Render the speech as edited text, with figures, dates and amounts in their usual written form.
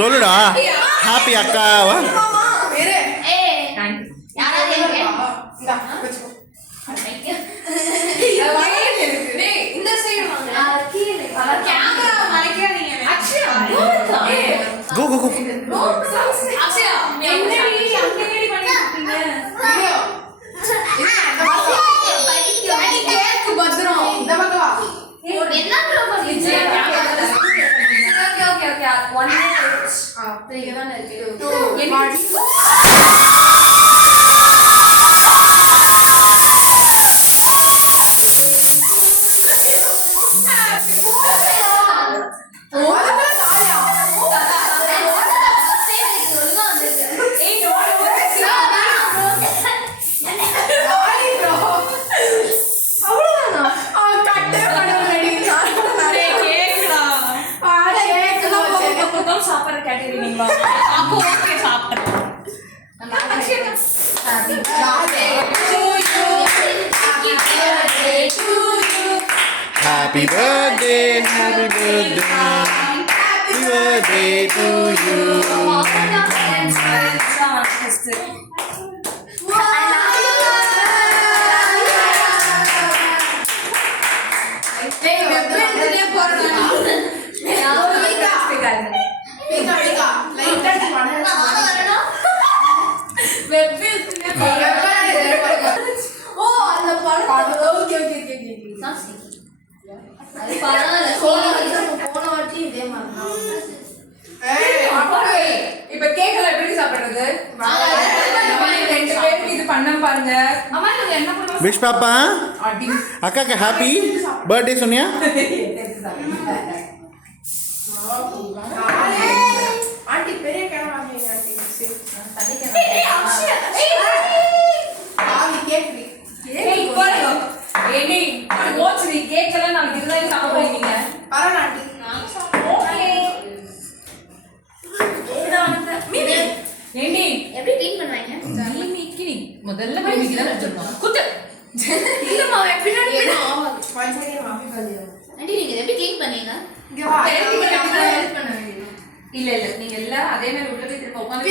சொல்லுடா. ஹாப்பி அக்காவா? Go, go, go. Happy birthday, happy birthday, happy birthday to you. Wish Papa, Akka happy birthday Sonia. Auntie, pere kena auntie auntie. Tadi kena. Cake. Ini, watch the cake kala nam dirla sama போறீங்க. பரவ aunty. Okay. இத வந்து மீனி. ஏண்டி எப்படி clean பண்ணுவீங்க? மீமிக்கு முதல்ல மீமிக்கு தான் வச்சிரணும். குத்து. இல்லம்மா பின்னாடி ஆவாது. பாஞ்சே மாஃபி பண்ணியா. ஆண்டி நீங்க எப்படி க்ளீன் பண்ணீங்க? இங்க வா. ஹெல்ப் பண்ணுவீங்க. இல்ல நீங்க எல்லாரும் அதே மாதிரி உள்ள போய் திரும்ப உட்கார்ந்து